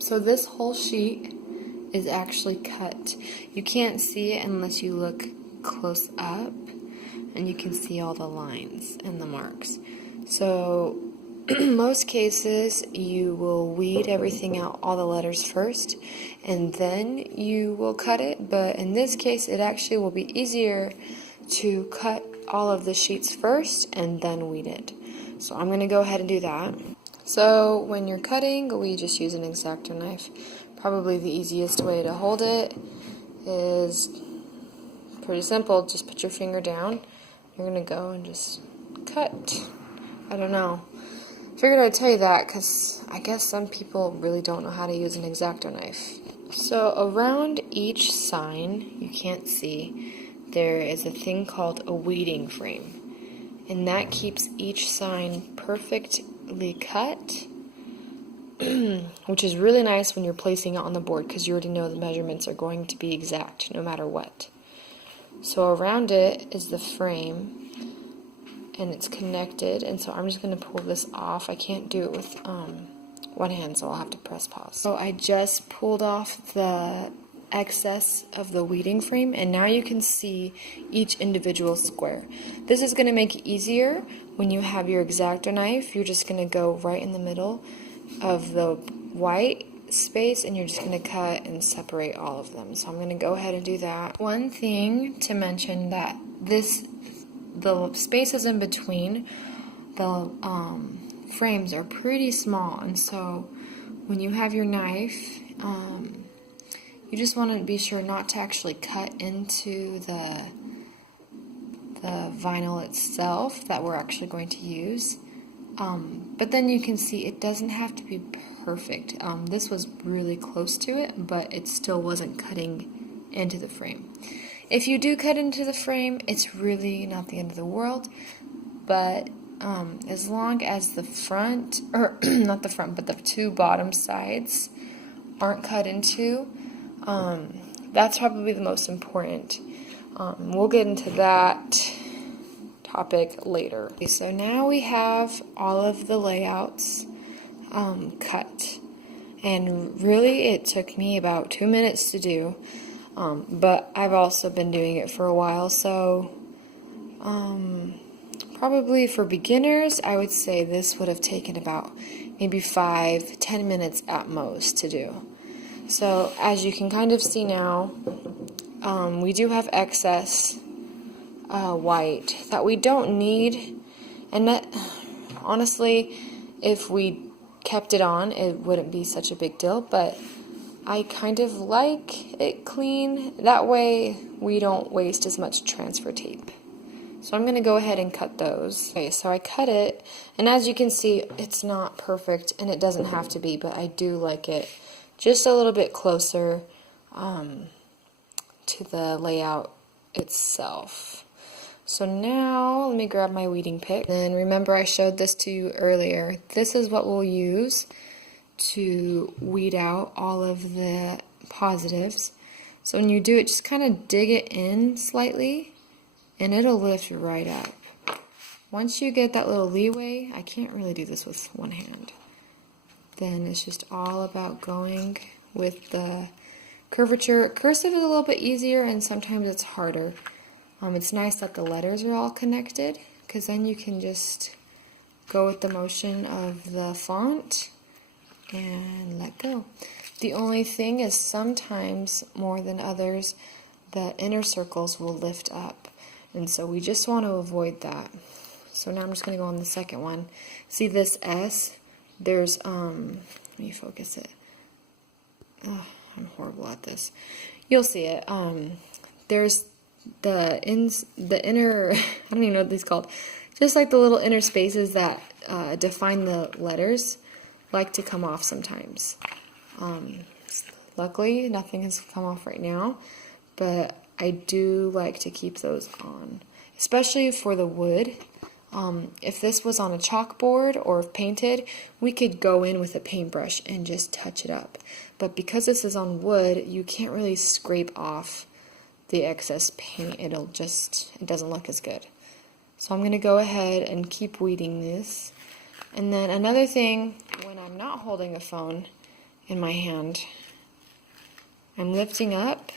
So this whole sheet is actually cut. You can't see it unless you look close up, and you can see all the lines and the marks. So most cases you will weed everything out, all the letters first, and then you will cut it, but in this case it actually will be easier to cut all of the sheets first and then weed it. So I'm going to go ahead and do that. So when you're cutting, we just use an X-Acto knife. Probably the easiest way to hold it is pretty simple. Just put your finger down. You're going to go and just cut. I don't know. Figured I'd tell you that because I guess some people really don't know how to use an X-Acto knife. So around each sign, you can't see, there is a thing called a weeding frame. And that keeps each sign perfectly cut, which is really nice when you're placing it on the board because you already know the measurements are going to be exact no matter what. So around it is the frame, and it's connected, and so I'm just going to pull this off. I can't do it with one hand, so I'll have to press pause. So I just pulled off the excess of the weeding frame, and now you can see each individual square. This is going to make it easier when you have your X-Acto knife. You're just going to go right in the middle of the white space, and you're just going to cut and separate all of them. So I'm going to go ahead and do that. One thing to mention that the spaces in between the frames are pretty small, and so when you have your knife, you just want to be sure not to actually cut into the vinyl itself that we're actually going to use. But then you can see it doesn't have to be perfect. This was really close to it, but it still wasn't cutting into the frame. If you do cut into the frame, it's really not the end of the world, but as long as the front, or not the front, but the two bottom sides aren't cut into, that's probably the most important. We'll get into that topic later. Okay, so now we have all of the layouts cut, and really it took me about 2 minutes to do, but I've also been doing it for a while, so probably for beginners I would say this would have taken about maybe 5-10 minutes at most to do. So as you can kind of see now, we do have excess white that we don't need, and that honestly, if we kept it on, it wouldn't be such a big deal, but I kind of like it clean. That way we don't waste as much transfer tape. So I'm going to go ahead and cut those. Okay, so I cut it, and as you can see, it's not perfect, and it doesn't have to be, but I do like it just a little bit closer to the layout itself. So now let me grab my weeding pick. And remember, I showed this to you earlier. This is what we'll use to weed out all of the positives. So when you do it, just kind of dig it in slightly, and it'll lift right up. Once you get that little leeway, I can't really do this with one hand, then it's just all about going with the curvature. Cursive is a little bit easier, and sometimes it's harder. It's nice that the letters are all connected, because then you can just go with the motion of the font and let go. The only thing is sometimes, more than others, the inner circles will lift up, and so we just want to avoid that. So now I'm just going to go on the second one. See this S? There's, let me focus it. Oh, I'm horrible at this. You'll see it. There's the inner, I don't even know what these called. Just like the little inner spaces that define the letters like to come off sometimes. Luckily, nothing has come off right now, but I do like to keep those on, especially for the wood. If this was on a chalkboard or painted, we could go in with a paintbrush and just touch it up. But because this is on wood, you can't really scrape off the excess paint. It doesn't look as good. So I'm going to go ahead and keep weeding this. And then another thing, when I'm not holding a phone, in my hand. I'm lifting up.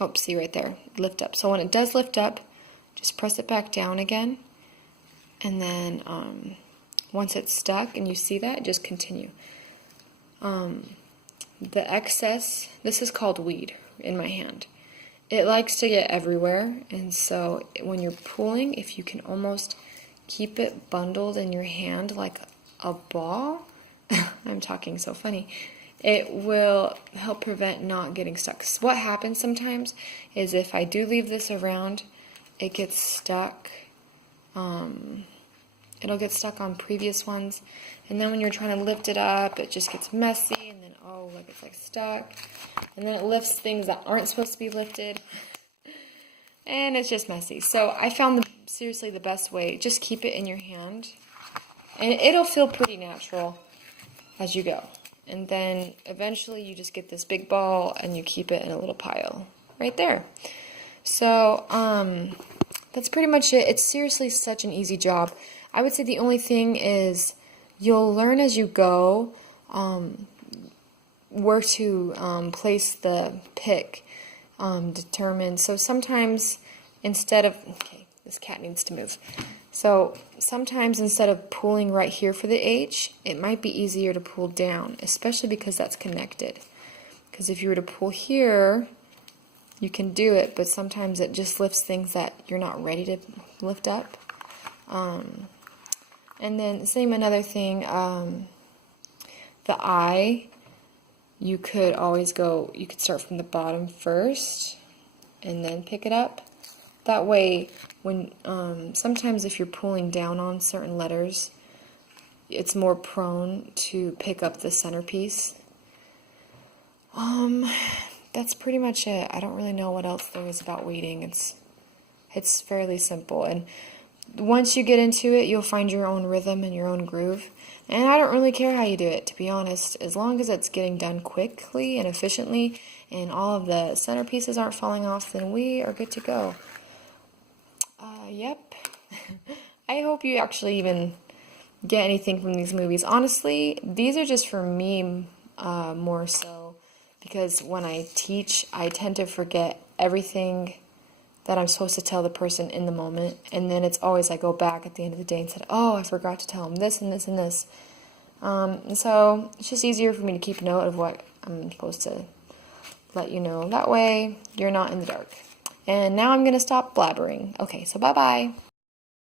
Oh, see right there, lift up. So when it does lift up, just press it back down again. And then once it's stuck and you see that, just continue. The excess, this is called weed in my hand. It likes to get everywhere, and so when you're pulling, if you can almost keep it bundled in your hand like a ball, I'm talking so funny, it will help prevent not getting stuck. So what happens sometimes is if I do leave this around, it gets stuck. It'll get stuck on previous ones, and then when you're trying to lift it up, it just gets messy, and then look, it's like stuck, and then it lifts things that aren't supposed to be lifted, and it's just messy. So I found seriously the best way, just keep it in your hand, and it'll feel pretty natural as you go. And then eventually you just get this big ball and you keep it in a little pile right there. So that's pretty much it. It's seriously such an easy job. I would say the only thing is you'll learn as you go where to place the pick, determined. So sometimes instead of, okay, this cat needs to move. So sometimes instead of pulling right here for the H, it might be easier to pull down, especially because that's connected. Because if you were to pull here, you can do it, but sometimes it just lifts things that you're not ready to lift up. And then same another thing, the eye, you could always go, you could start from the bottom first and then pick it up. That way, when sometimes if you're pulling down on certain letters, it's more prone to pick up the centerpiece. That's pretty much it. I don't really know what else there is about weeding. It's fairly simple, and once you get into it, you'll find your own rhythm and your own groove. And I don't really care how you do it, to be honest, as long as it's getting done quickly and efficiently, and all of the centerpieces aren't falling off, then we are good to go. Yep. I hope you actually even get anything from these movies. Honestly, these are just for me more so, because when I teach, I tend to forget everything that I'm supposed to tell the person in the moment, and then it's always I go back at the end of the day and said, oh, I forgot to tell them this and this and this. And so it's just easier for me to keep note of what I'm supposed to let you know. That way, you're not in the dark. And now I'm going to stop blabbering. Okay, so bye-bye.